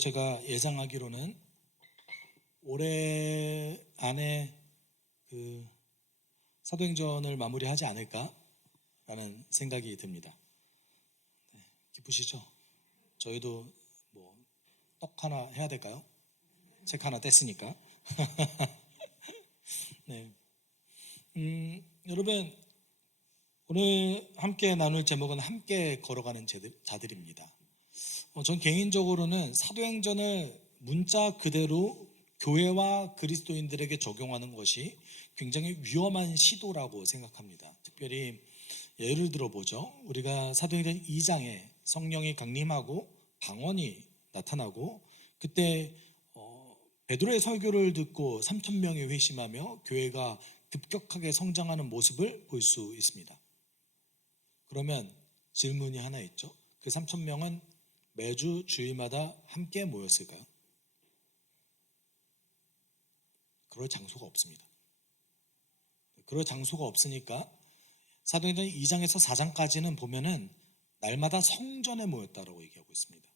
제가 예상하기로는 올해 안에 그 사도행전을 마무리하지 않을까라는 생각이 듭니다. 네, 기쁘시죠? 저희도 뭐 떡 하나 해야 될까요? 책 하나 뗐으니까. 네. 여러분, 오늘 함께 나눌 제목은 함께 걸어가는 자들입니다. 전 개인적으로는 사도행전을 문자 그대로 교회와 그리스도인들에게 적용하는 것이 굉장히 위험한 시도라고 생각합니다. 특별히 예를 들어보죠. 우리가 사도행전 2장에 성령이 강림하고 방언이 나타나고 그때 베드로의 설교를 듣고 3,000명이 회심하며 교회가 급격하게 성장하는 모습을 볼 수 있습니다. 그러면 질문이 하나 있죠. 그 3,000명은 매주 주일마다 함께 모였을까요? 그럴 장소가 없습니다. 그럴 장소가 없으니까 사도행전 2장에서 4장까지는 보면은 날마다 성전에 모였다라고 얘기하고 있습니다.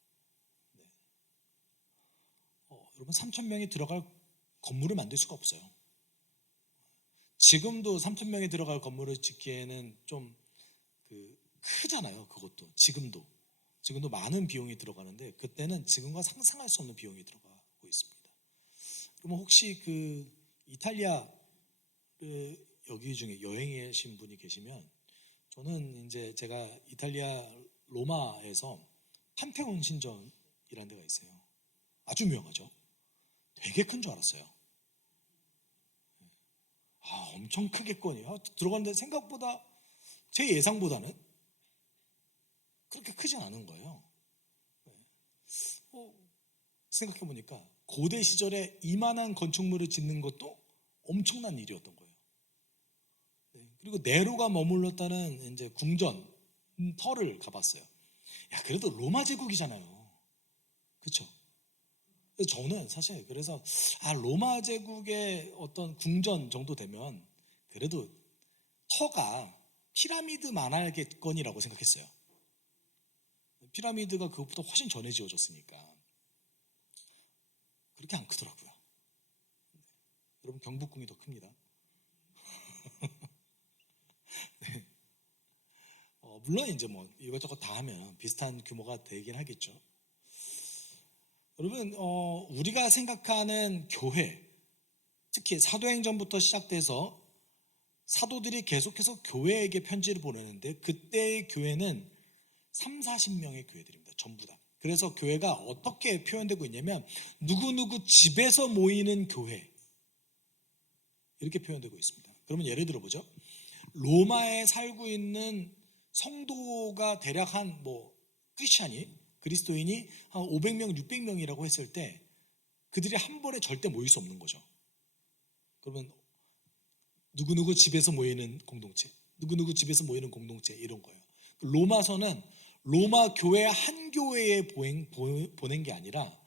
네. 여러분 3,000명이 들어갈 건물을 만들 수가 없어요. 지금도 3,000명이 들어갈 건물을 짓기에는 좀 크잖아요. 그것도 지금도 많은 비용이 들어가는데 그때는 지금과 상상할 수 없는 비용이 들어가고 있습니다. 그러면 혹시 이탈리아를 여기 중에 여행에 계신 분이 계시면 저는 이제 제가 이탈리아 로마에서 판테온 신전이라는 데가 있어요. 아주 유명하죠. 되게 큰 줄 알았어요. 엄청 크겠거니요. 들어갔는데 생각보다 제 예상보다는 그렇게 크진 않은 거예요. 생각해보니까 고대 시절에 이만한 건축물을 짓는 것도 엄청난 일이었던 거예요. 그리고 네로가 머물렀다는 이제 궁전 터를 가봤어요. 야, 그래도 로마 제국이잖아요. 그렇죠? 저는 사실 그래서 로마 제국의 어떤 궁전 정도 되면 그래도 터가 피라미드만하겠거니라고 생각했어요. 피라미드가 그것보다 훨씬 전에 지어졌으니까. 그렇게 안 크더라고요. 여러분 경복궁이 더 큽니다. 네. 물론 이제 뭐 이것저것 다 하면 비슷한 규모가 되긴 하겠죠. 여러분 우리가 생각하는 교회, 특히 사도행전부터 시작돼서 사도들이 계속해서 교회에게 편지를 보내는데 그때의 교회는 30-40명의 교회들입니다. 전부 다. 그래서 교회가 어떻게 표현되고 있냐면 누구누구 집에서 모이는 교회 이렇게 표현되고 있습니다. 그러면 예를 들어보죠. 로마에 살고 있는 성도가 대략 그리스도인이 한 500명, 600명이라고 했을 때 그들이 한 번에 절대 모일 수 없는 거죠. 그러면 누구누구 집에서 모이는 공동체, 누구누구 집에서 모이는 공동체 이런 거예요. 로마서는 로마 교회 한 교회에 보낸 게 아니라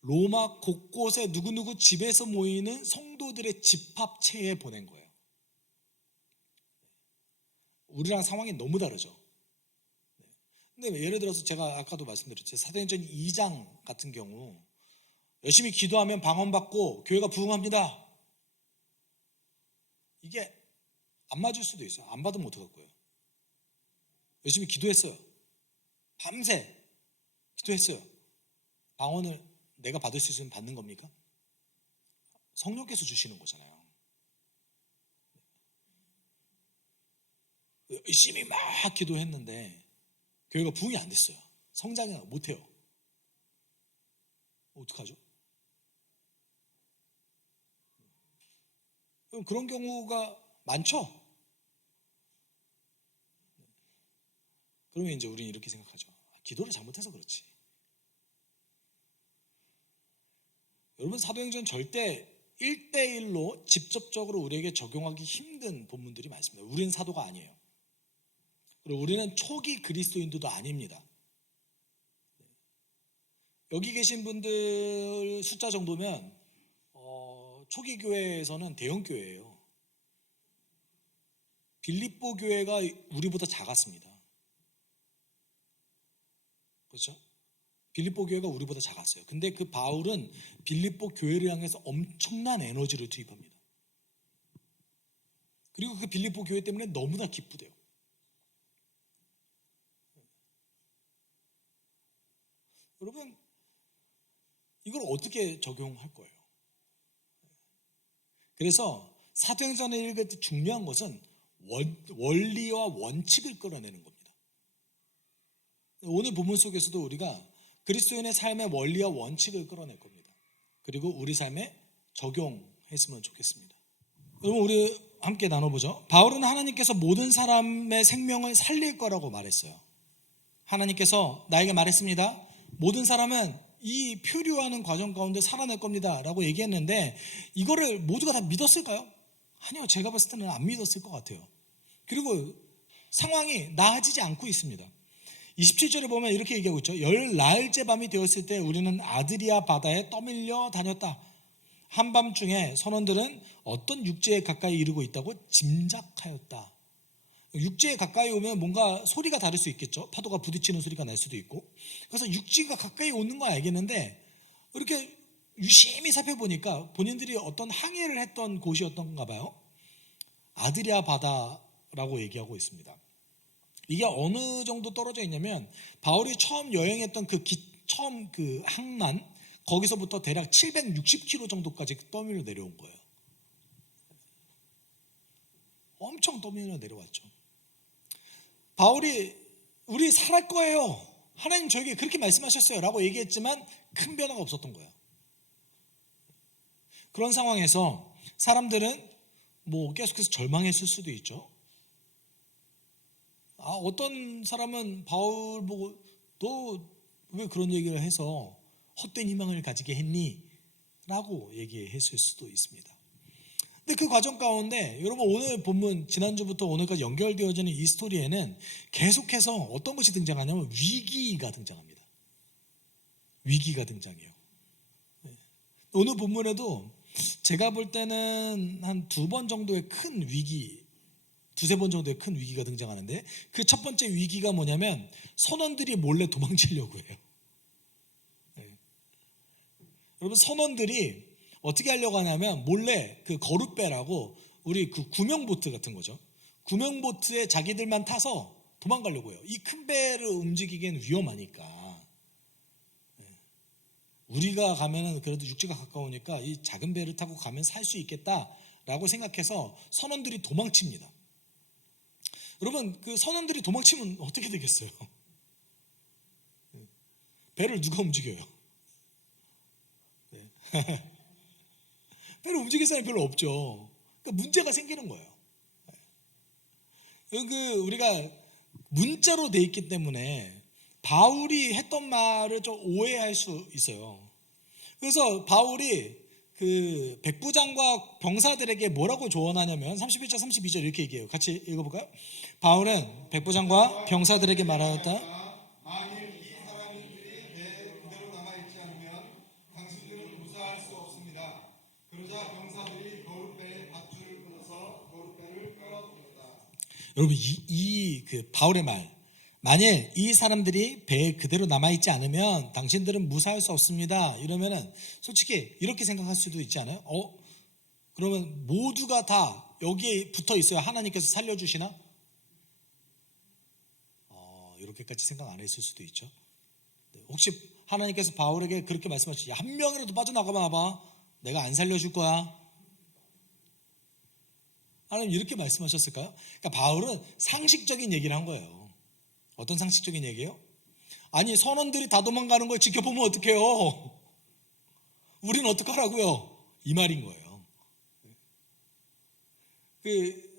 로마 곳곳에 누구누구 집에서 모이는 성도들의 집합체에 보낸 거예요. 우리랑 상황이 너무 다르죠. 근데 예를 들어서 제가 아까도 말씀드렸죠. 사도행전 2장 같은 경우 열심히 기도하면 방언받고 교회가 부흥합니다. 이게 안 맞을 수도 있어요. 안 받으면 어떡할 거예요? 열심히 기도했어요. 밤새 기도했어요. 방언을 내가 받을 수 있으면 받는 겁니까? 성령께서 주시는 거잖아요. 열심히 막 기도했는데 교회가 부흥이 안 됐어요. 성장을 못해요. 어떡하죠? 그런 경우가 많죠? 그러면 이제 우리는 이렇게 생각하죠. 기도를 잘못해서 그렇지. 여러분 사도행전 절대 1대1로 직접적으로 우리에게 적용하기 힘든 본문들이 많습니다. 우리는 사도가 아니에요. 그리고 우리는 초기 그리스도인들도 아닙니다. 여기 계신 분들 숫자 정도면 초기 교회에서는 대형 교회예요. 빌립보 교회가 우리보다 작았습니다. 그렇죠? 빌립보 교회가 우리보다 작았어요. 근데 그 바울은 빌립보 교회를 향해서 엄청난 에너지를 투입합니다. 그리고 그 빌립보 교회 때문에 너무나 기쁘대요. 여러분, 이걸 어떻게 적용할 거예요? 그래서 사도행전을 읽을 때 중요한 것은 원리와 원칙을 끌어내는 겁니다. 오늘 본문 속에서도 우리가 그리스도인의 삶의 원리와 원칙을 끌어낼 겁니다. 그리고 우리 삶에 적용했으면 좋겠습니다. 여러분, 우리 함께 나눠보죠. 바울은 하나님께서 모든 사람의 생명을 살릴 거라고 말했어요. 하나님께서 나에게 말했습니다. 모든 사람은 이 표류하는 과정 가운데 살아날 겁니다 라고 얘기했는데, 이거를 모두가 다 믿었을까요? 아니요, 제가 봤을 때는 안 믿었을 것 같아요. 그리고 상황이 나아지지 않고 있습니다. 27절에 보면 이렇게 얘기하고 있죠. 10날째 밤이 되었을 때 우리는 아드리아 바다에 떠밀려 다녔다. 한밤중에 선원들은 어떤 육지에 가까이 이르고 있다고 짐작하였다. 육지에 가까이 오면 뭔가 소리가 다를 수 있겠죠. 파도가 부딪히는 소리가 날 수도 있고. 그래서 육지가 가까이 오는 건 알겠는데, 이렇게 유심히 살펴보니까 본인들이 어떤 항해를 했던 곳이었던가 봐요. 아드리아 바다라고 얘기하고 있습니다. 이게 어느 정도 떨어져 있냐면, 바울이 처음 여행했던 처음 그 항만, 거기서부터 대략 760km 정도까지 떠밀려 내려온 거예요. 엄청 떠밀려 내려왔죠. 바울이 우리 살할 거예요, 하나님 저에게 그렇게 말씀하셨어요 라고 얘기했지만 큰 변화가 없었던 거예요. 그런 상황에서 사람들은 계속해서 절망했을 수도 있죠. 어떤 사람은 바울 보고 너 왜 그런 얘기를 해서 헛된 희망을 가지게 했니? 라고 얘기했을 수도 있습니다. 근데 그 과정 가운데 여러분, 오늘 본문 지난주부터 오늘까지 연결되어지는 이 스토리에는 계속해서 어떤 것이 등장하냐면 위기가 등장합니다. 위기가 등장해요. 오늘 본문에도 제가 볼 때는 한 2번 정도의 큰 위기, 2-3번 정도의 큰 위기가 등장하는데, 그 첫 번째 위기가 뭐냐면 선원들이 몰래 도망치려고 해요. 여러분, 선원들이 어떻게 하려고 하냐면 몰래 그 거룻배라고, 우리 그 구명보트 같은 거죠. 구명보트에 자기들만 타서 도망가려고 해요. 이 큰 배를 움직이기엔 위험하니까. 우리가 가면은 그래도 육지가 가까우니까 이 작은 배를 타고 가면 살 수 있겠다라고 생각해서 선원들이 도망칩니다. 여러분, 그 선원들이 도망치면 어떻게 되겠어요? 배를 누가 움직여요? 배를 움직일 사람이 별로 없죠. 그러니까 문제가 생기는 거예요. 우리가 문자로 돼 있기 때문에 바울이 했던 말을 좀 오해할 수 있어요. 그래서 바울이 그 백부장과 병사들에게 뭐라고 조언하냐면 31절 32절 이렇게 얘기해요. 같이 읽어볼까요? 바울은 백부장과 병사들에게 말하였다. 만일 이 사람들이 배 그대로 남아있지 않으면 당신들은 무사할 수 없습니다. 그러자 병사들이 거룻배의 밧줄을 끊어서 거룻배를 끌어들였다. 여러분, 그 바울의 말, 만일 이 사람들이 배에 그대로 남아있지 않으면 당신들은 무사할 수 없습니다, 이러면은 솔직히 이렇게 생각할 수도 있지 않아요? 그러면 모두가 다 여기에 붙어 있어야 하나님께서 살려주시나? 이렇게까지 생각 안 했을 수도 있죠. 혹시 하나님께서 바울에게 그렇게 말씀하시지, 한 명이라도 빠져나가 봐봐, 내가 안 살려줄 거야, 하나님 이렇게 말씀하셨을까요? 그러니까 바울은 상식적인 얘기를 한 거예요. 어떤 상식적인 얘기예요? 아니, 선원들이 다 도망가는 걸 지켜보면 어떡해요? 우리는 어떡하라고요? 이 말인 거예요.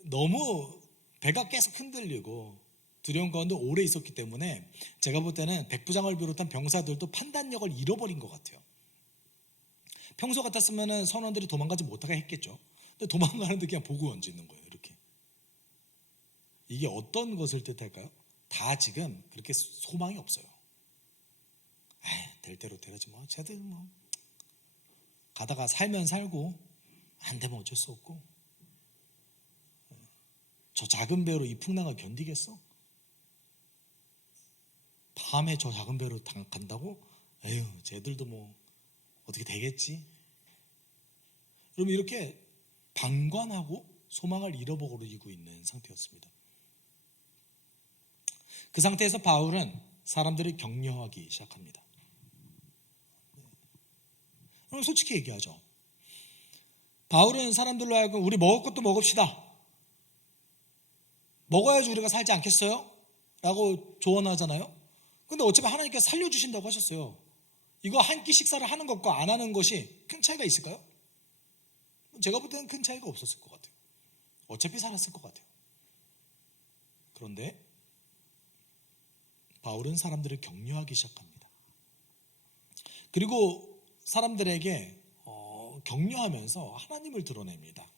너무 배가 계속 흔들리고 두려운 가운데 오래 있었기 때문에 제가 볼 때는 백부장을 비롯한 병사들도 판단력을 잃어버린 것 같아요. 평소 같았으면 선원들이 도망가지 못하게 했겠죠. 근데 도망가는데 그냥 보고 앉아있는 거예요. 이렇게. 이게 어떤 것을 뜻할까요? 다 지금 그렇게 소망이 없어요. 될 대로 되야지 뭐. 쟤들 가다가 살면 살고 안 되면 어쩔 수 없고. 저 작은 배로 이 풍랑을 견디겠어? 밤에 저 작은 배로 간다고? 에휴, 쟤들도 뭐 어떻게 되겠지? 여러분, 이렇게 방관하고 소망을 잃어버리고 있는 상태였습니다. 그 상태에서 바울은 사람들을 격려하기 시작합니다. 그럼 솔직히 얘기하죠. 바울은 사람들로 하여금 우리 먹을 것도 먹읍시다. 먹어야지 우리가 살지 않겠어요? 라고 조언하잖아요. 근데 어차피 하나님께서 살려주신다고 하셨어요. 이거 한 끼 식사를 하는 것과 안 하는 것이 큰 차이가 있을까요? 제가 볼 때는 큰 차이가 없었을 것 같아요. 어차피 살았을 것 같아요. 그런데 바울은 사람들을 격려하기 시작합니다. 그리고 사람들에게 격려하면서 하나님을 드러냅니다.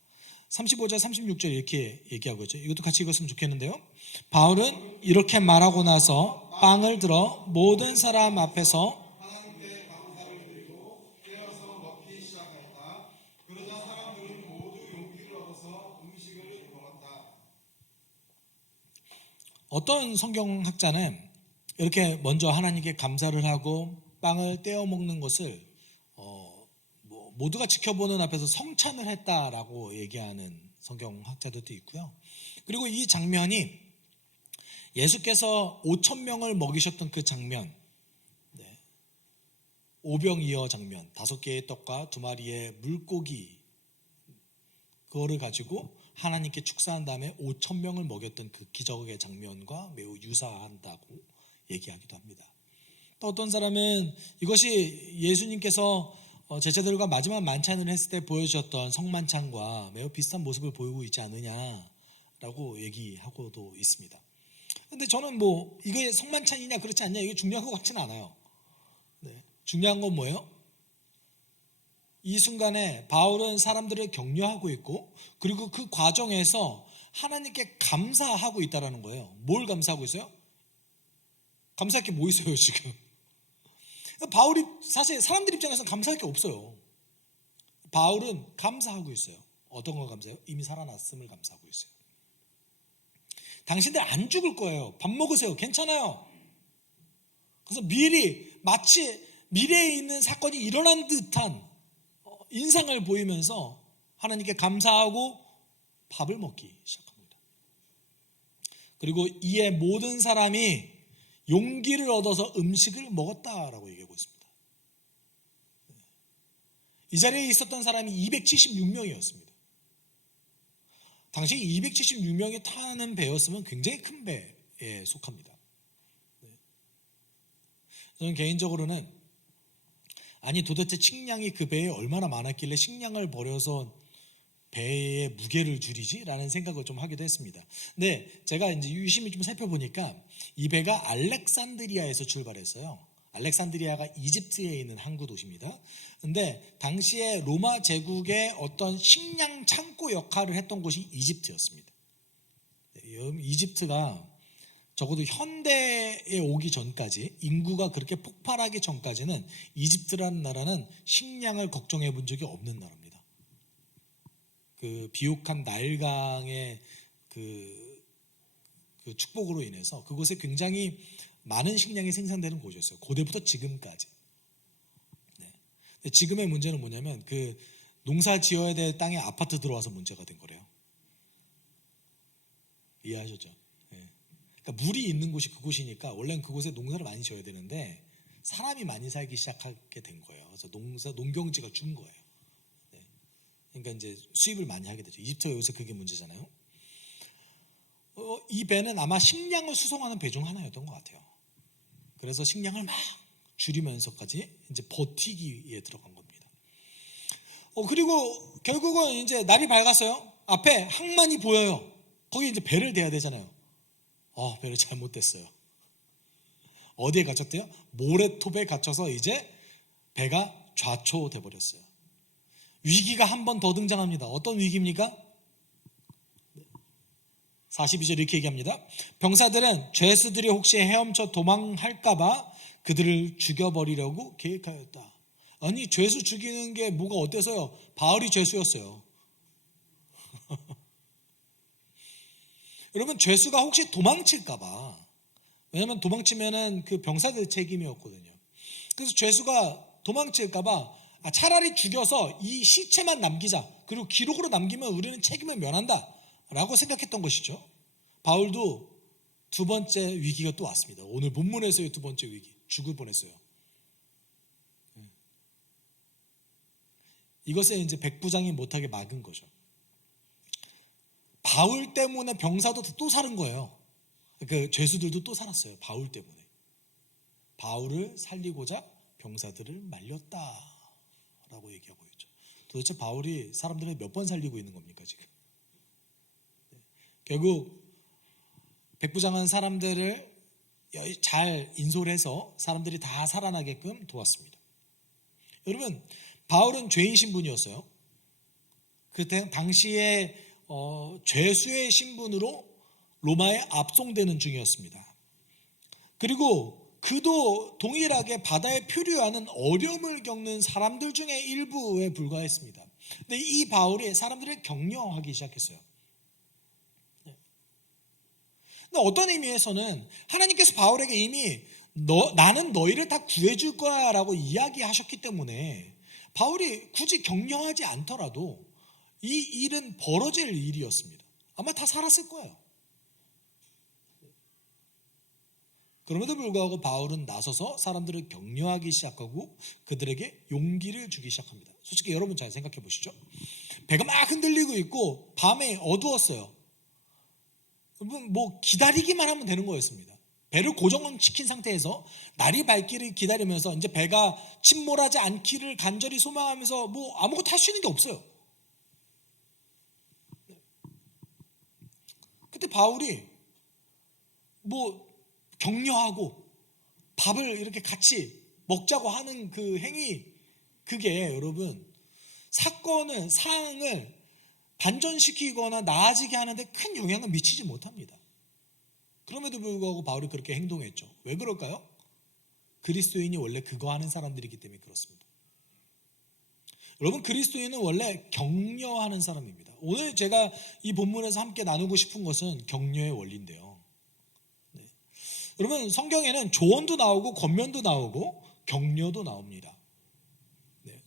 35절 36절 이렇게 얘기하고 있죠. 이것도 같이 읽었으면 좋겠는데요. 바울은 이렇게 말하고 나서 빵을 들어 모든 사람 앞에서 하나님께 감사를 드리고 깨어서 먹기 시작하였다. 그러자 사람들은 모두 용기를 얻어서 음식을 먹었다. 어떤 성경학자는 이렇게 먼저 하나님께 감사를 하고 빵을 떼어 먹는 것을 모두가 지켜보는 앞에서 성찬을 했다라고 얘기하는 성경학자들도 있고요. 그리고 이 장면이 예수께서 5,000명을 먹이셨던 그 장면, 오병이어 장면, 5개의 떡과 2마리의 물고기, 그거를 가지고 하나님께 축사한 다음에 5,000명을 먹였던 그 기적의 장면과 매우 유사한다고 얘기하기도 합니다. 또 어떤 사람은 이것이 예수님께서 제자들과 마지막 만찬을 했을 때 보여주셨던 성만찬과 매우 비슷한 모습을 보이고 있지 않느냐라고 얘기하고도 있습니다. 근데 저는 뭐 이게 성만찬이냐 그렇지 않냐 이게 중요한 것 같지는 않아요. 중요한 건 뭐예요? 이 순간에 바울은 사람들을 격려하고 있고 그리고 그 과정에서 하나님께 감사하고 있다는 거예요. 뭘 감사하고 있어요? 감사할 게 뭐 있어요 지금? 바울이 사실 사람들 입장에서는 감사할 게 없어요. 바울은 감사하고 있어요. 어떤 걸 감사해요? 이미 살아났음을 감사하고 있어요. 당신들 안 죽을 거예요. 밥 먹으세요. 괜찮아요. 그래서 미리 마치 미래에 있는 사건이 일어난 듯한 인상을 보이면서 하나님께 감사하고 밥을 먹기 시작합니다. 그리고 이에 모든 사람이 용기를 얻어서 음식을 먹었다라고 얘기하고 있습니다. 이 자리에 있었던 사람이 276명이었습니다. 당시 276명이 타는 배였으면 굉장히 큰 배에 속합니다. 저는 개인적으로는 아니 도대체 식량이 그 배에 얼마나 많았길래 식량을 버려서 배의 무게를 줄이지? 라는 생각을 좀 하기도 했습니다. 근데 제가 이제 유심히 좀 살펴보니까 이 배가 알렉산드리아에서 출발했어요. 알렉산드리아가 이집트에 있는 항구 도시입니다. 근데 당시에 로마 제국의 어떤 식량 창고 역할을 했던 곳이 이집트였습니다. 이집트가 적어도 현대에 오기 전까지 인구가 그렇게 폭발하기 전까지는 이집트라는 나라는 식량을 걱정해 본 적이 없는 나라입니다. 그 비옥한 나일강의 그 축복으로 인해서 그곳에 굉장히 많은 식량이 생산되는 곳이었어요. 고대부터 지금까지. 지금의 문제는 뭐냐면 그 농사 지어야 될 땅에 아파트 들어와서 문제가 된 거래요. 이해하셨죠? 그러니까 물이 있는 곳이 그곳이니까 원래는 그곳에 농사를 많이 지어야 되는데 사람이 많이 살기 시작하게 된 거예요. 그래서 농경지가 준 거예요. 그러니까 이제 수입을 많이 하게 되죠. 이집트가 요새 그게 문제잖아요. 이 배는 아마 식량을 수송하는 배 중 하나였던 것 같아요. 그래서 식량을 막 줄이면서까지 이제 버티기에 들어간 겁니다. 그리고 결국은 이제 날이 밝았어요. 앞에 항만이 보여요. 거기 이제 배를 대야 되잖아요. 배를 잘못 댔어요. 어디에 갇혔대요? 모래톱에 갇혀서 이제 배가 좌초돼 버렸어요. 위기가 한 번 더 등장합니다. 어떤 위기입니까? 42절 이렇게 얘기합니다. 병사들은 죄수들이 혹시 헤엄쳐 도망할까봐 그들을 죽여버리려고 계획하였다. 아니 죄수 죽이는 게 뭐가 어때서요? 바울이 죄수였어요. 여러분 죄수가 혹시 도망칠까봐, 왜냐하면 도망치면은 그 병사들 책임이었거든요. 그래서 죄수가 도망칠까봐 차라리 죽여서 이 시체만 남기자. 그리고 기록으로 남기면 우리는 책임을 면한다. 라고 생각했던 것이죠. 바울도 두 번째 위기가 또 왔습니다. 오늘 본문에서의 두 번째 위기. 죽을 뻔했어요. 이것에 이제 백부장이 못하게 막은 거죠. 바울 때문에 병사도 또 살은 거예요. 그 죄수들도 또 살았어요. 바울 때문에. 바울을 살리고자 병사들을 말렸다라고 얘기하고 있죠. 도대체 바울이 사람들을 몇 번 살리고 있는 겁니까 지금? 결국 백부장은 사람들을 잘 인솔해서 사람들이 다 살아나게끔 도왔습니다. 여러분, 바울은 죄인 신분이었어요. 그때 당시에 죄수의 신분으로 로마에 압송되는 중이었습니다. 그리고 그도 동일하게 바다에 표류하는 어려움을 겪는 사람들 중에 일부에 불과했습니다. 근데 이 바울이 사람들을 격려하기 시작했어요. 근데 어떤 의미에서는 하나님께서 바울에게 이미 나는 너희를 다 구해줄 거야 라고 이야기하셨기 때문에 바울이 굳이 격려하지 않더라도 이 일은 벌어질 일이었습니다. 아마 다 살았을 거예요. 그럼에도 불구하고 바울은 나서서 사람들을 격려하기 시작하고 그들에게 용기를 주기 시작합니다. 솔직히 여러분 잘 생각해 보시죠. 배가 막 흔들리고 있고 밤에 어두웠어요. 뭐 기다리기만 하면 되는 거였습니다. 배를 고정시킨 상태에서 날이 밝기를 기다리면서 이제 배가 침몰하지 않기를 간절히 소망하면서 뭐 아무것도 할 수 있는 게 없어요. 그때 바울이 뭐 격려하고 밥을 이렇게 같이 먹자고 하는 그 행위, 그게 여러분 상황을 반전시키거나 나아지게 하는데 큰 영향을 미치지 못합니다. 그럼에도 불구하고 바울이 그렇게 행동했죠. 왜 그럴까요? 그리스도인이 원래 그거 하는 사람들이기 때문에 그렇습니다. 여러분, 그리스도인은 원래 격려하는 사람입니다. 오늘 제가 이 본문에서 함께 나누고 싶은 것은 격려의 원리인데요. 네. 여러분, 성경에는 조언도 나오고 권면도 나오고 격려도 나옵니다. 네.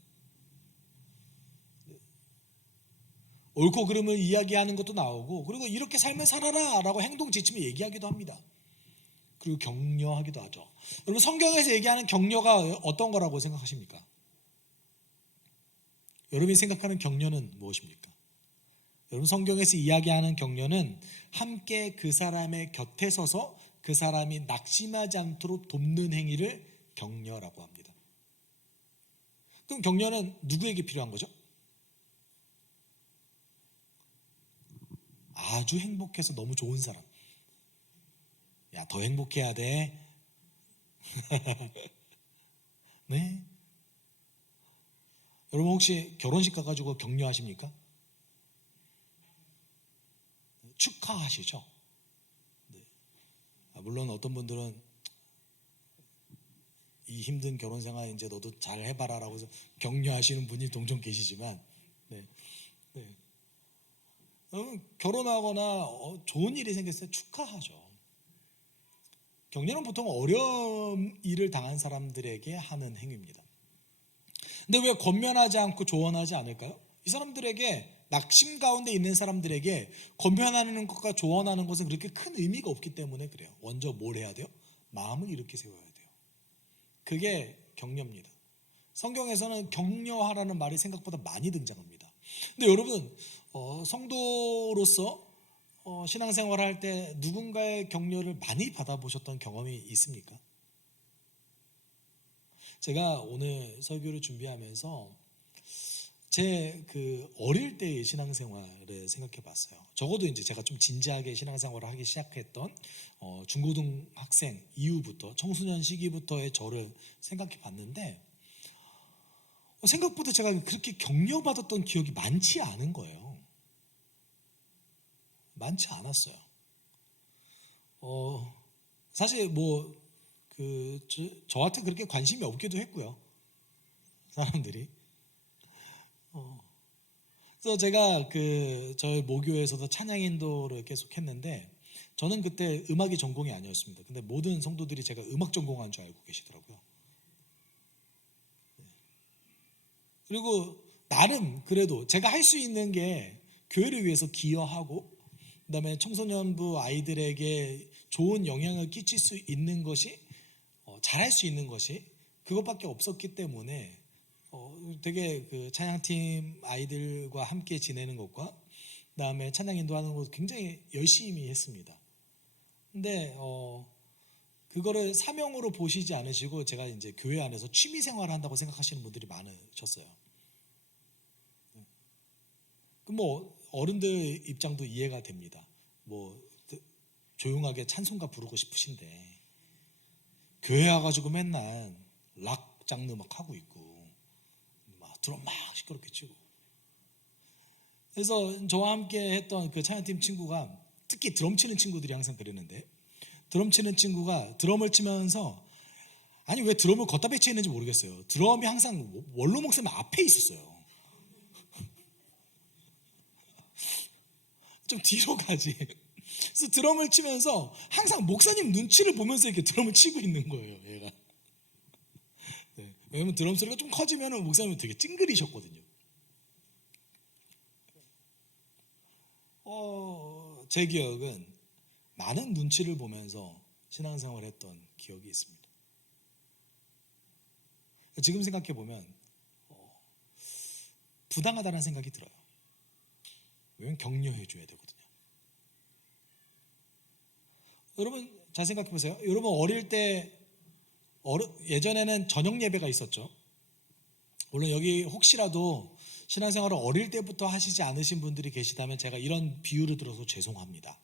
네. 옳고 그름을 이야기하는 것도 나오고, 그리고 이렇게 삶을 살아라 라고 행동 지침을 얘기하기도 합니다. 그리고 격려하기도 하죠. 여러분, 성경에서 얘기하는 격려가 어떤 거라고 생각하십니까? 여러분이 생각하는 격려는 무엇입니까? 여러분, 성경에서 이야기하는 격려는 함께 그 사람의 곁에 서서 그 사람이 낙심하지 않도록 돕는 행위를 격려라고 합니다. 그럼 격려는 누구에게 필요한 거죠? 아주 행복해서 너무 좋은 사람. 야, 더 행복해야 돼. 네. 여러분, 혹시 결혼식 가가지고 격려하십니까? 축하하시죠? 네. 물론 어떤 분들은 이 힘든 결혼 생활 이제 너도 잘 해봐라 라고 해서 격려하시는 분이 종종 계시지만, 네. 네. 결혼하거나 좋은 일이 생겼을 때 축하하죠. 격려는 보통 어려운 일을 당한 사람들에게 하는 행위입니다. 근데 왜 권면하지 않고 조언하지 않을까요? 이 사람들에게, 낙심 가운데 있는 사람들에게 권면하는 것과 조언하는 것은 그렇게 큰 의미가 없기 때문에 그래요. 먼저 뭘 해야 돼요? 마음을 이렇게 세워야 돼요. 그게 격려입니다. 성경에서는 격려하라는 말이 생각보다 많이 등장합니다. 근데 여러분, 성도로서 신앙생활을 할 때 누군가의 격려를 많이 받아보셨던 경험이 있습니까? 제가 오늘 설교를 준비하면서 제 그 어릴 때의 신앙생활을 생각해 봤어요. 적어도 이제 제가 좀 진지하게 신앙생활을 하기 시작했던 중고등학생 이후부터, 청소년 시기부터의 저를 생각해 봤는데, 생각보다 제가 그렇게 격려받았던 기억이 많지 않은 거예요. 많지 않았어요. 사실 저한테 그렇게 관심이 없기도 했고요. 사람들이. 그래서 제가 저희 모교에서도 찬양 인도를 계속 했는데, 저는 그때 음악이 전공이 아니었습니다. 근데 모든 성도들이 제가 음악 전공한 줄 알고 계시더라고요. 그리고 나름 그래도 제가 할 수 있는 게 교회를 위해서 기여하고 그다음에 청소년부 아이들에게 좋은 영향을 끼칠 수 있는 것이 잘할 수 있는 것이 그것밖에 없었기 때문에 되게 그 찬양팀 아이들과 함께 지내는 것과 그다음에 찬양 인도하는 것 굉장히 열심히 했습니다. 근데 그거를 사명으로 보시지 않으시고 제가 이제 교회 안에서 취미 생활을 한다고 생각하시는 분들이 많으셨어요. 뭐 어른들 입장도 이해가 됩니다. 뭐 조용하게 찬송가 부르고 싶으신데 교회 와가지고 맨날 락 장르 막 하고 있고 막 드럼 막 시끄럽게 치고. 그래서 저와 함께 했던 그 찬양팀 친구가 특히 드럼 치는 친구들이 항상 그랬는데 드럼 치는 친구가 드럼을 치면서 아니 왜 드럼을 걷다 배치했는지 모르겠어요. 드럼이 항상 원로 목사님 앞에 있었어요. 좀 뒤로 가지. 그래서 드럼을 치면서 항상 목사님 눈치를 보면서 이렇게 드럼을 치고 있는 거예요, 얘가. 네, 왜냐면 드럼 소리가 좀 커지면 목사님은 되게 찡그리셨거든요. 제 기억은 많은 눈치를 보면서 신앙생활을 했던 기억이 있습니다. 지금 생각해 보면 부당하다는 생각이 들어요. 왜냐면 격려해 줘야 되거든요. 여러분 잘 생각해 보세요. 여러분 어릴 때 예전에는 저녁 예배가 있었죠. 물론 여기 혹시라도 신앙생활을 어릴 때부터 하시지 않으신 분들이 계시다면 제가 이런 비유를 들어서 죄송합니다.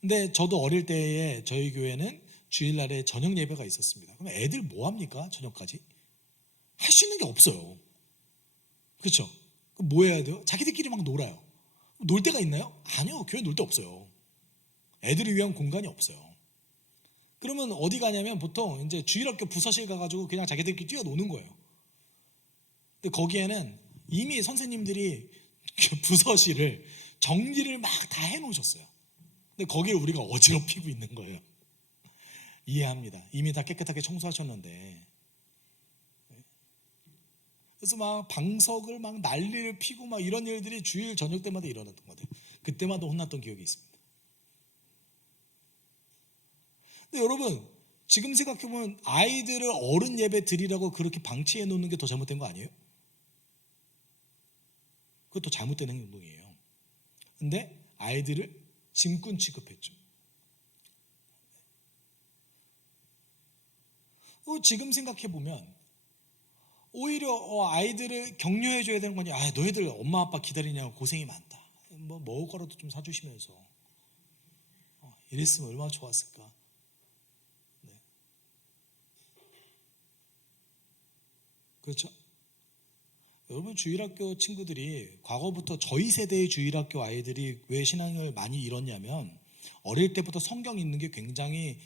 근데 저도 어릴 때에 저희 교회는 주일날에 저녁 예배가 있었습니다. 그럼 애들 뭐 합니까? 저녁까지? 할 수 있는 게 없어요. 그렇죠? 그럼 뭐 해야 돼요? 자기들끼리 막 놀아요. 놀 데가 있나요? 아니요. 교회 놀 데 없어요. 애들을 위한 공간이 없어요. 그러면 어디 가냐면 보통 이제 주일학교 부서실 가가지고 그냥 자기들끼리 뛰어노는 거예요. 근데 거기에는 이미 선생님들이 부서실을 정리를 막 다 해놓으셨어요. 근데 거기를 우리가 어지럽히고 있는 거예요. 이해합니다. 이미 다 깨끗하게 청소하셨는데. 그래서 막 방석을 막 난리를 피고 막 이런 일들이 주일 저녁 때마다 일어났던 것 같아요. 그때마다 혼났던 기억이 있습니다. 근데 여러분 지금 생각해보면 아이들을 어른 예배 드리라고 그렇게 방치해 놓는 게 더 잘못된 거 아니에요? 그것도 잘못된 행동이에요. 근데 아이들을 짐꾼 취급했죠. 지금 생각해보면 오히려 아이들을 격려해 줘야 되는 거니 너희들 엄마 아빠 기다리냐고 고생이 많다. 뭐 먹을 거라도 좀 사주시면서 이랬으면 얼마나 좋았을까. 네. 그렇죠? 여러분 주일학교 친구들이 과거부터 저희 세대의 주일학교 아이들이 왜 신앙을 많이 잃었냐면 어릴 때부터 성경 읽는 게 굉장히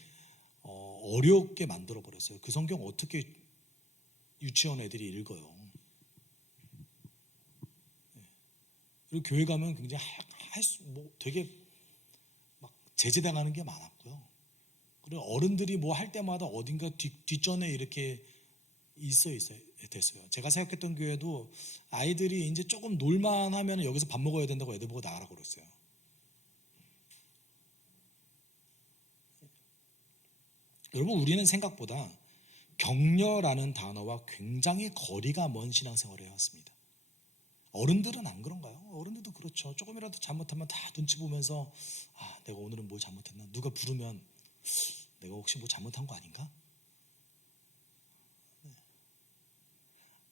어렵게 만들어 버렸어요. 그 성경 어떻게 유치원 애들이 읽어요. 그리고 교회 가면 굉장히 되게 막 제재당하는 게 많았고요. 그리고 어른들이 뭐 할 때마다 어딘가 뒷전에 이렇게 있어야 됐어요. 제가 생각했던 교회도 아이들이 이제 조금 놀만 하면 여기서 밥 먹어야 된다고 애들 보고 나가라고 그랬어요. 여러분 우리는 생각보다 격려라는 단어와 굉장히 거리가 먼 신앙생활을 해왔습니다. 어른들은 안 그런가요? 어른들도 그렇죠. 조금이라도 잘못하면 다 눈치 보면서 내가 오늘은 뭘 잘못했나? 누가 부르면 내가 혹시 뭐 잘못한 거 아닌가?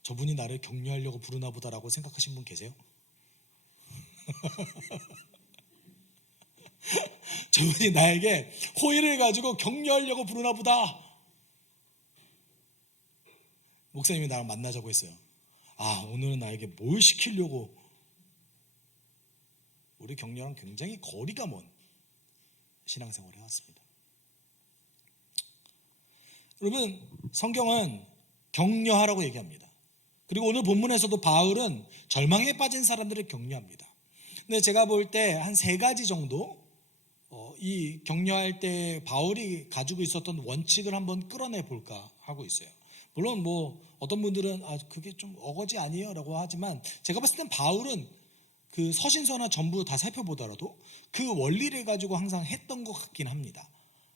저분이 나를 격려하려고 부르나 보다라고 생각하신 분 계세요? 저분이 나에게 호의를 가지고 격려하려고 부르나 보다. 목사님이 나랑 만나자고 했어요. 오늘은 나에게 뭘 시키려고. 우리 격려랑 굉장히 거리가 먼 신앙생활을 해왔습니다. 여러분 성경은 격려하라고 얘기합니다. 그리고 오늘 본문에서도 바울은 절망에 빠진 사람들을 격려합니다. 근데 제가 볼 때 한 3가지 정도 이 격려할 때 바울이 가지고 있었던 원칙을 한번 끌어내 볼까 하고 있어요. 물론 뭐 어떤 분들은 그게 좀 어거지 아니에요라고 하지만 제가 봤을 땐 바울은 그 서신서나 전부 다 살펴보더라도 그 원리를 가지고 항상 했던 것 같긴 합니다.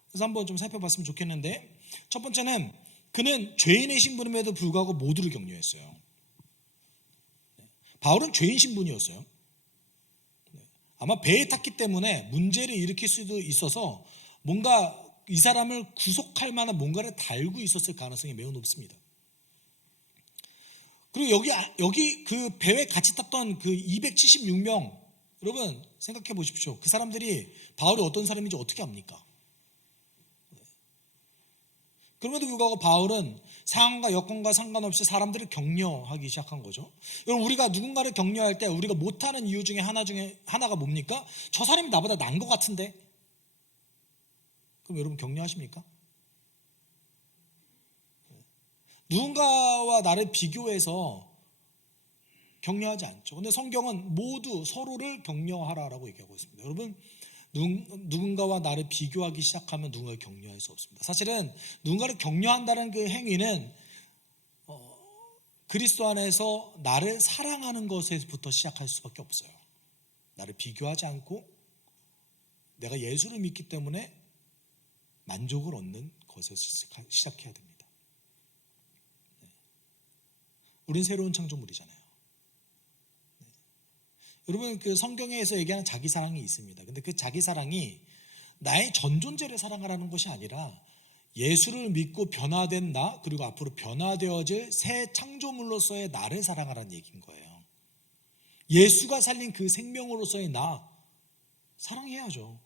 그래서 한번 좀 살펴봤으면 좋겠는데, 첫 번째는 그는 죄인의 신분임에도 불구하고 모두를 격려했어요. 바울은 죄인 신분이었어요. 아마 배에 탔기 때문에 문제를 일으킬 수도 있어서 뭔가 이 사람을 구속할 만한 뭔가를 달고 있었을 가능성이 매우 높습니다. 그리고 여기 그 배에 같이 탔던 그 276명, 여러분 생각해 보십시오. 그 사람들이 바울이 어떤 사람인지 어떻게 압니까? 그럼에도 불구하고 바울은 상황과 여건과 상관없이 사람들을 격려하기 시작한 거죠. 여러분, 우리가 누군가를 격려할 때 우리가 못하는 이유 중에 하나가 뭡니까? 저 사람이 나보다 나은 것 같은데. 그럼 여러분 격려하십니까? 누군가와 나를 비교해서 격려하지 않죠. 근데 성경은 모두 서로를 격려하라라고 얘기하고 있습니다. 여러분, 누군가와 나를 비교하기 시작하면 누군가를 격려할 수 없습니다. 사실은 누군가를 격려한다는 그 행위는 그리스도 안에서 나를 사랑하는 것에부터 시작할 수밖에 없어요. 나를 비교하지 않고 내가 예수를 믿기 때문에 만족을 얻는 것에서 시작해야 됩니다. 우린 새로운 창조물이잖아요. 여러분, 그 성경에서 얘기하는 자기 사랑이 있습니다. 근데 그 자기 사랑이 나의 전 존재를 사랑하라는 것이 아니라 예수를 믿고 변화된 나, 그리고 앞으로 변화되어질 새 창조물로서의 나를 사랑하라는 얘기인 거예요. 예수가 살린 그 생명으로서의 나 사랑해야죠.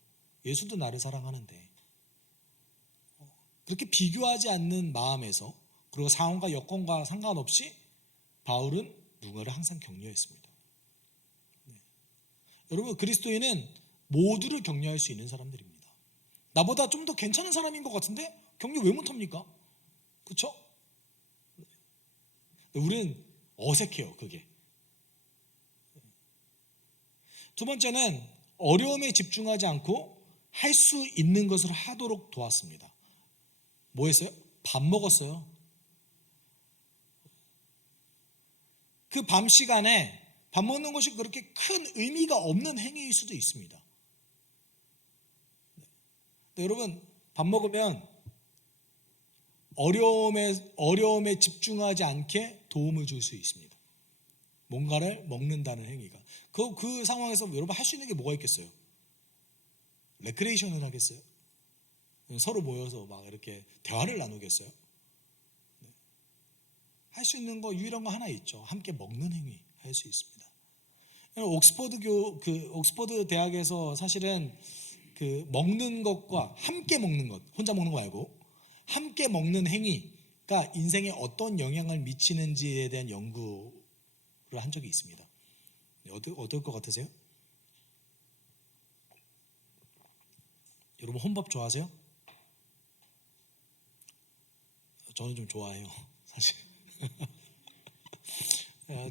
예수도 나를 사랑하는데. 그렇게 비교하지 않는 마음에서, 그리고 상황과 여건과 상관없이 바울은 누군가를 항상 격려했습니다. 여러분, 그리스도인은 모두를 격려할 수 있는 사람들입니다. 나보다 좀 더 괜찮은 사람인 것 같은데 격려 왜 못합니까? 그렇죠? 우리는 어색해요, 그게. 두 번째는 어려움에 집중하지 않고 할 수 있는 것을 하도록 도왔습니다. 뭐 했어요? 밥 먹었어요. 그 밤 시간에 밥 먹는 것이 그렇게 큰 의미가 없는 행위일 수도 있습니다. 여러분, 밥 먹으면 어려움에 집중하지 않게 도움을 줄 수 있습니다. 뭔가를 먹는다는 행위가. 그 상황에서 여러분 할 수 있는 게 뭐가 있겠어요? 레크레이션을 하겠어요? 서로 모여서 막 이렇게 대화를 나누겠어요? 할 수 있는 거 유일한 거 하나 있죠. 함께 먹는 행위 할 수 있습니다. 옥스퍼드 대학에서 사실은 그 먹는 것과 함께 먹는 것, 혼자 먹는 거 말고 함께 먹는 행위가 인생에 어떤 영향을 미치는지에 대한 연구를 한 적이 있습니다. 어떨 것 같으세요? 여러분 혼밥 좋아하세요? 저는 좀 좋아해요, 사실.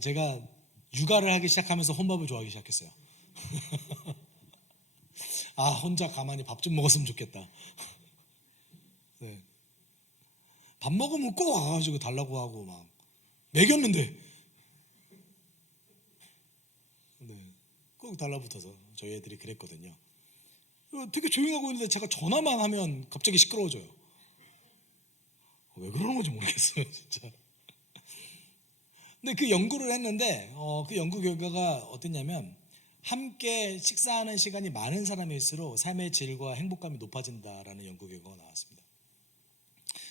제가 육아를 하기 시작하면서 혼밥을 좋아하기 시작했어요. 혼자 가만히 밥 좀 먹었으면 좋겠다. 네. 밥 먹으면 꼭 와가지고 달라고 하고 막 먹였는데, 네. 꼭 달라붙어서 저희 애들이 그랬거든요. 되게 조용하고 있는데 제가 전화만 하면 갑자기 시끄러워져요. 왜 그러는 건지 모르겠어요, 진짜. 근데 그 연구를 했는데 그 연구 결과가 어땠냐면, 함께 식사하는 시간이 많은 사람일수록 삶의 질과 행복감이 높아진다라는 연구 결과가 나왔습니다.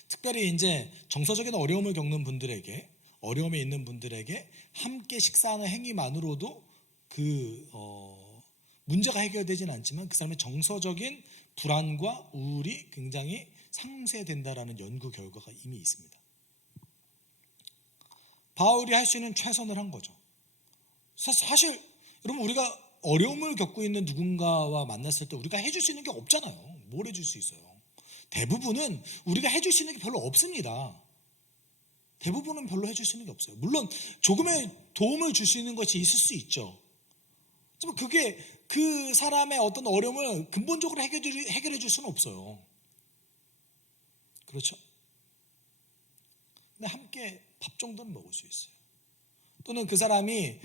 특별히 이제 정서적인 어려움을 겪는 분들에게, 어려움에 있는 분들에게 함께 식사하는 행위만으로도 문제가 해결되지는 않지만 그 사람의 정서적인 불안과 우울이 굉장히 상쇄된다라는 연구 결과가 이미 있습니다. 바울이 할 수 있는 최선을 한 거죠. 사실 여러분, 우리가 어려움을 겪고 있는 누군가와 만났을 때 우리가 해줄 수 있는 게 없잖아요. 뭘 해줄 수 있어요? 대부분은 우리가 해줄 수 있는 게 별로 없습니다. 대부분은 별로 해줄 수 있는 게 없어요. 물론 조금의 도움을 줄 수 있는 것이 있을 수 있죠. 하지만 그게 그 사람의 어떤 어려움을 근본적으로 해결해 줄 수는 없어요. 그렇죠? 근데 함께 밥 정도는 먹을 수 있어요. 또는 그 사람이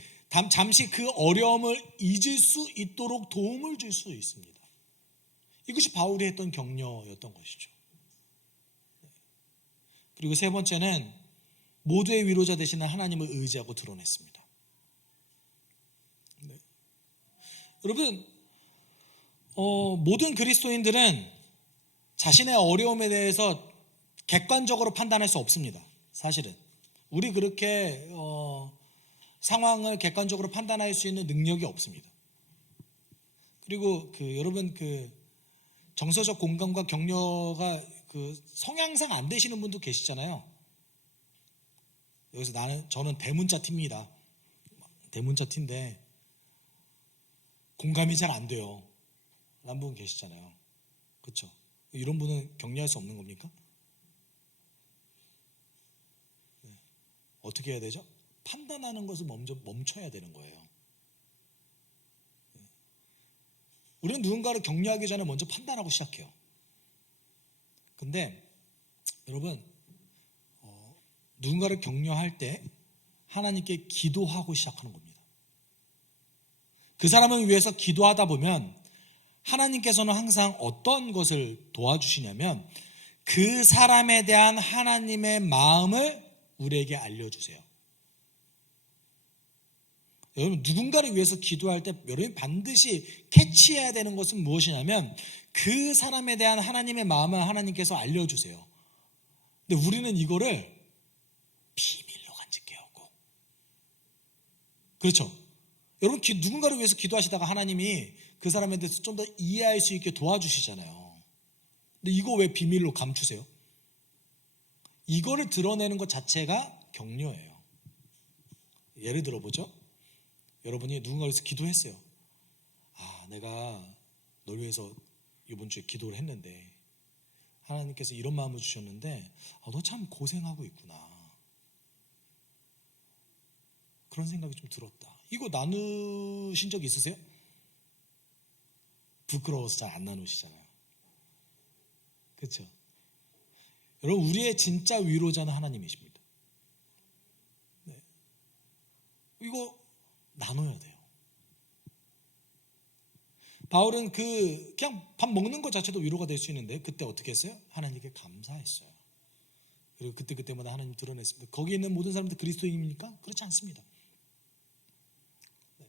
잠시 그 어려움을 잊을 수 있도록 도움을 줄 수 있습니다. 이것이 바울이 했던 격려였던 것이죠. 그리고 세 번째는 모두의 위로자 되시는 하나님을 의지하고 드러냈습니다. 네. 여러분, 모든 그리스도인들은 자신의 어려움에 대해서 객관적으로 판단할 수 없습니다. 사실은 우리 그렇게 상황을 객관적으로 판단할 수 있는 능력이 없습니다. 그리고 여러분 정서적 공감과 격려가 성향상 안 되시는 분도 계시잖아요. 여기서 저는 대문자 T입니다. 대문자 T인데 공감이 잘 안 돼요. 라는 분 계시잖아요. 그렇죠? 이런 분은 격려할 수 없는 겁니까? 네. 어떻게 해야 되죠? 판단하는 것을 먼저 멈춰야 되는 거예요. 네. 우리는 누군가를 격려하기 전에 먼저 판단하고 시작해요. 근데 여러분, 누군가를 격려할 때 하나님께 기도하고 시작하는 겁니다. 그 사람을 위해서 기도하다 보면 하나님께서는 항상 어떤 것을 도와주시냐면 그 사람에 대한 하나님의 마음을 우리에게 알려주세요. 여러분, 누군가를 위해서 기도할 때 여러분이 반드시 캐치해야 되는 것은 무엇이냐면 그 사람에 대한 하나님의 마음을 하나님께서 알려주세요. 근데 우리는 이거를 비밀로 간직해오고, 그렇죠? 여러분, 누군가를 위해서 기도하시다가 하나님이 그 사람에 대해서 좀 더 이해할 수 있게 도와주시잖아요. 근데 이거 왜 비밀로 감추세요? 이거를 드러내는 것 자체가 격려예요. 예를 들어보죠. 여러분이 누군가를 위해서 기도했어요. 내가 널 위해서 이번 주에 기도를 했는데 하나님께서 이런 마음을 주셨는데 너 참 고생하고 있구나. 그런 생각이 좀 들었다. 이거 나누신 적 있으세요? 부끄러워서 잘 안 나누시잖아요. 그렇죠? 여러분, 우리의 진짜 위로자는 하나님이십니다. 네. 이거 나눠야 돼요. 바울은 그냥 밥 먹는 것 자체도 위로가 될 수 있는데 그때 어떻게 했어요? 하나님께 감사했어요. 그리고 그때마다 하나님 드러냈습니다. 거기에 있는 모든 사람들 그리스도인입니까? 그렇지 않습니다. 네.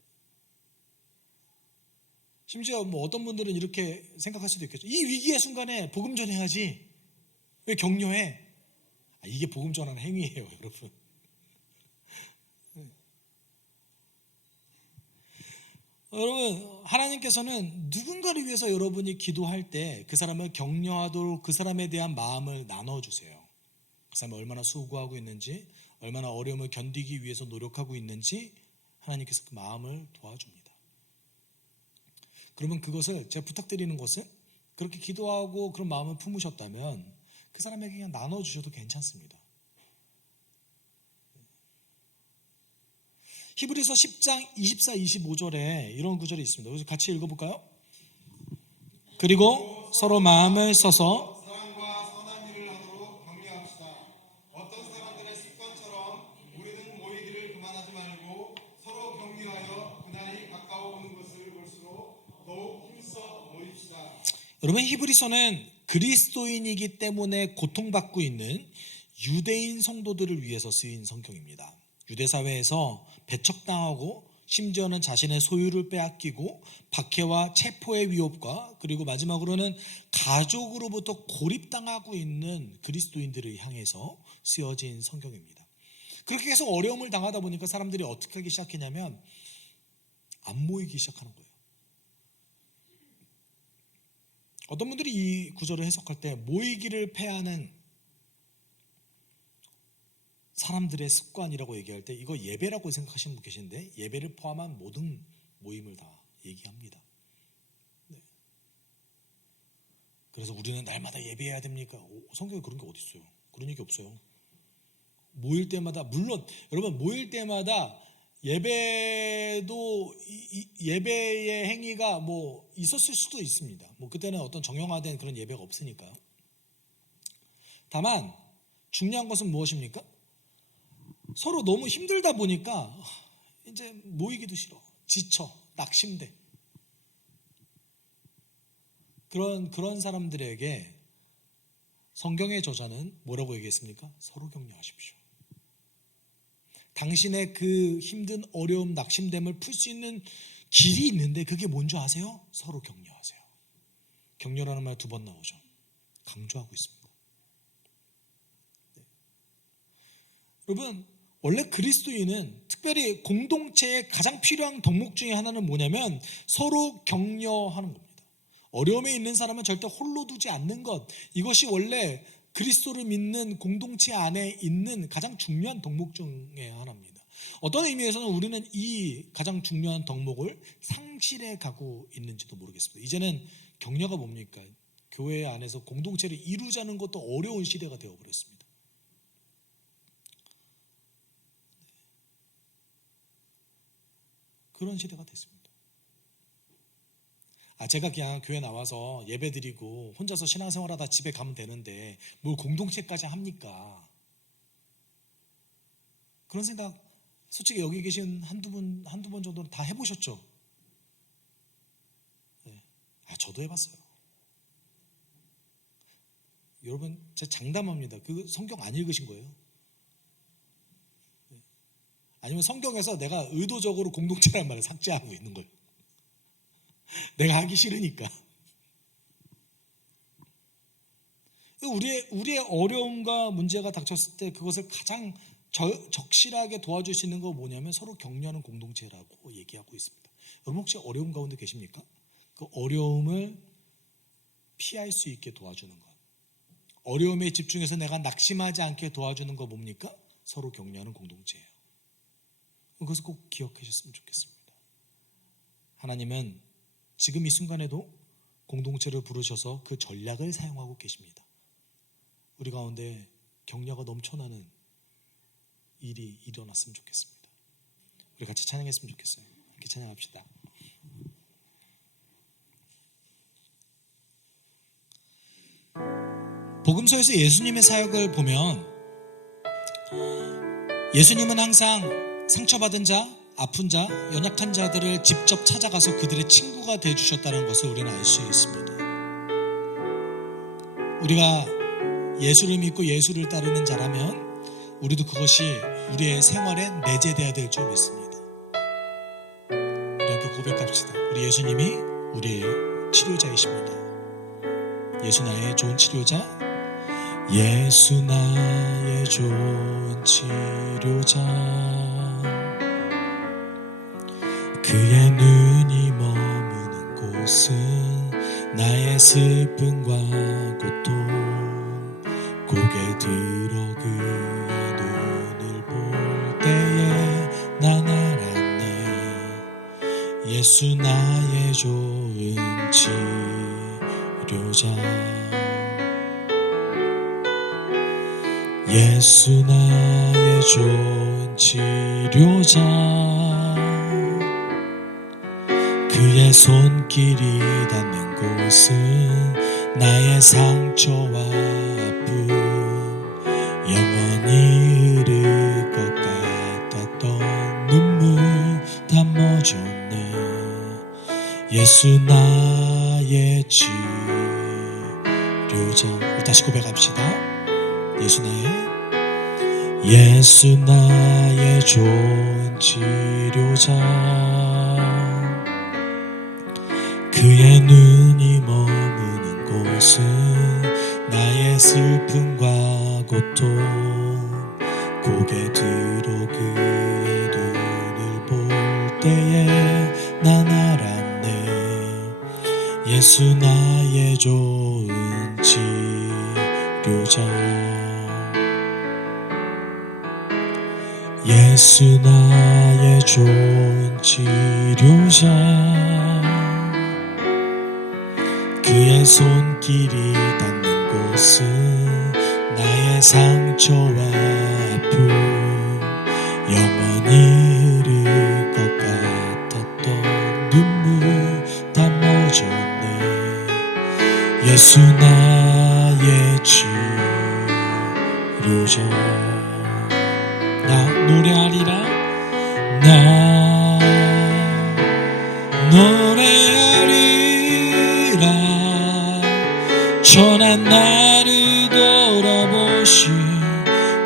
심지어 어떤 분들은 이렇게 생각할 수도 있겠죠. 이 위기의 순간에 복음 전해야지. 왜 격려해? 이게 복음 전하는 행위예요, 여러분. 여러분, 하나님께서는 누군가를 위해서 여러분이 기도할 때 그 사람을 격려하도록 그 사람에 대한 마음을 나눠주세요. 그 사람이 얼마나 수고하고 있는지, 얼마나 어려움을 견디기 위해서 노력하고 있는지 하나님께서 그 마음을 도와줍니다. 그러면 그것을 제가 부탁드리는 것은 그렇게 기도하고 그런 마음을 품으셨다면 그 사람에게 그냥 나눠주셔도 괜찮습니다. 히브리서 10장 24, 25절에 이런 구절이 있습니다. 그래서 같이 읽어볼까요? 그리고 서로 마음을 써서 사랑과 선한 일을 하도록 격려합시다. 어떤 사람들의 습관처럼 우리는 모이기를 그만하지 말고 서로 격려하여 그날이 가까워오는 것을 볼수록 더욱 힘써 모입시다. 여러분, 히브리서는 그리스도인이기 때문에 고통받고 있는 유대인 성도들을 위해서 쓰인 성경입니다. 유대사회에서 배척당하고 심지어는 자신의 소유를 빼앗기고 박해와 체포의 위협과 그리고 마지막으로는 가족으로부터 고립당하고 있는 그리스도인들을 향해서 쓰여진 성경입니다. 그렇게 해서 어려움을 당하다 보니까 사람들이 어떻게 하기 시작했냐면 안 모이기 시작하는 거예요. 어떤 분들이 이 구절을 해석할 때 모이기를 패하는 사람들의 습관이라고 얘기할 때 이거 예배라고 생각하시는 분 계신데 예배를 포함한 모든 모임을 다 얘기합니다. 네. 그래서 우리는 날마다 예배해야 됩니까? 성경에 그런 게 어디 있어요? 그런 얘기 없어요. 모일 때마다, 물론 여러분 모일 때마다 예배도 예배의 행위가 있었을 수도 있습니다. 그때는 어떤 정형화된 그런 예배가 없으니까요. 다만 중요한 것은 무엇입니까? 서로 너무 힘들다 보니까 이제 모이기도 싫어. 지쳐. 낙심돼. 그런 사람들에게 성경의 저자는 뭐라고 얘기했습니까? 서로 격려하십시오. 당신의 그 힘든 어려움, 낙심됨을 풀 수 있는 길이 있는데 그게 뭔지 아세요? 서로 격려하세요. 격려라는 말 2번 나오죠. 강조하고 있습니다. 네. 여러분, 원래 그리스도인은 특별히 공동체에 가장 필요한 덕목 중에 하나는 뭐냐면 서로 격려하는 겁니다. 어려움에 있는 사람은 절대 홀로 두지 않는 것, 이것이 원래 그리스도를 믿는 공동체 안에 있는 가장 중요한 덕목 중에 하나입니다. 어떤 의미에서는 우리는 이 가장 중요한 덕목을 상실해 가고 있는지도 모르겠습니다. 이제는 격려가 뭡니까? 교회 안에서 공동체를 이루자는 것도 어려운 시대가 되어버렸습니다. 그런 시대가 됐습니다. 제가 그냥 교회 나와서 예배 드리고 혼자서 신앙생활하다 집에 가면 되는데 뭘 공동체까지 합니까? 그런 생각 솔직히 여기 계신 한두 번 정도는 다 해보셨죠? 네. 저도 해봤어요. 여러분, 제가 장담합니다. 그 성경 안 읽으신 거예요? 네. 아니면 성경에서 내가 의도적으로 공동체라는 말을 삭제하고 있는 거예요. 내가 하기 싫으니까. 우리의 어려움과 문제가 닥쳤을 때 그것을 가장 적실하게 도와줄 수 있는 거 뭐냐면 서로 격려하는 공동체라고 얘기하고 있습니다. 여러분 혹시 어려움 가운데 계십니까? 그 어려움을 피할 수 있게 도와주는 것, 어려움에 집중해서 내가 낙심하지 않게 도와주는 거 뭡니까? 서로 격려하는 공동체예요. 그것을 꼭 기억하셨으면 좋겠습니다. 하나님은 지금 이 순간에도 공동체를 부르셔서 그 전략을 사용하고 계십니다. 우리 가운데 격려가 넘쳐나는 일이 일어났으면 좋겠습니다. 우리 같이 찬양했으면 좋겠어요. 함께 찬양합시다. 복음서에서 예수님의 사역을 보면 예수님은 항상 상처받은 자, 아픈 자, 연약한 자들을 직접 찾아가서 그들의 친구가 되어주셨다는 것을 우리는 알 수 있습니다. 우리가 예수를 믿고 예수를 따르는 자라면 우리도 그것이 우리의 생활에 내재되어야 될 줄 믿습니다. 우리 함께 고백합시다. 우리 예수님이 우리의 치료자이십니다. 예수 나의 좋은 치료자, 예수 나의 좋은 치료자, 그의 눈이 머무는 곳은 나의 슬픔과 고통, 고개 들어 그의 눈을 볼 때에 난 알았네. 예수 나의 좋은 치료자, 예수 나의 좋은 치료자, 그의 손길이 닿는 곳은 나의 상처와 아픔, 영원히 흐를 것 같았던 눈물 다 멎었네. 예수 나의 치료자. 다시 고백합시다. 예수 나의 좋은 치료자, 그의 눈이 머무는 곳은 나의 슬픔과 고통, 고개 들어 그의 눈을 볼 때에 난 알았네. 예수 나의 좋은 치료자, 예수 나의 좋은 치료자, 그의 손길이 닿는 곳은 나의 상처와 아픔, 영원히 흐를 것 같았던 눈물 다 멎었네. 예수 나의 치료자. 노래하리라. 나 노래하리라. 천한 나를 돌아보신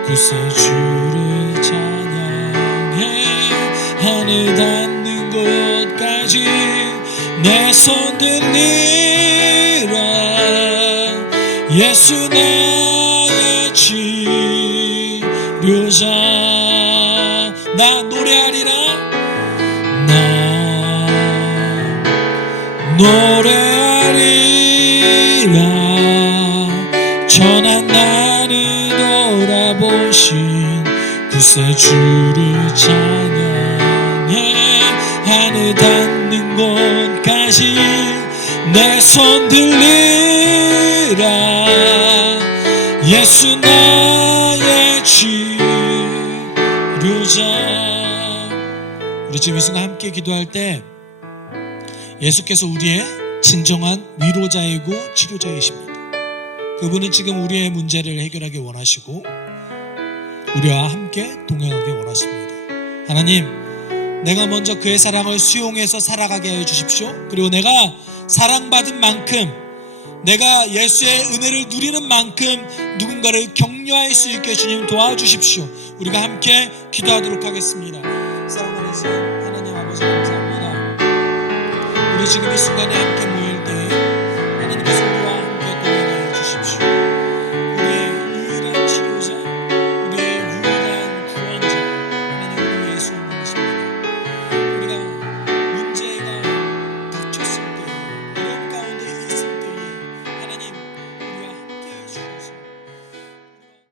구세주를 찬양해. 하늘 닿는 곳까지 내 손 들리라. 예수 나의 치료자. 나 노래하리라. 나 노래하리라. 천한 나를 돌아보신 구세주를 찬양해. 하늘 닿는 곳까지 내 손 들리라. 예수 나의 치료자. 우리 지금 이 순간 함께 기도할 때 예수께서 우리의 진정한 위로자이고 치료자이십니다. 그분은 지금 우리의 문제를 해결하기 원하시고 우리와 함께 동행하기 원하십니다. 하나님, 내가 먼저 그의 사랑을 수용해서 살아가게 하여 주십시오. 그리고 내가 사랑받은 만큼, 내가 예수의 은혜를 누리는 만큼 누군가를 격려할 수 있게 주님 도와주십시오. 우리가 함께 기도하도록 하겠습니다. 사랑하는 하나님 아버지 감사합니다. 우리 지금 이 순간에 함께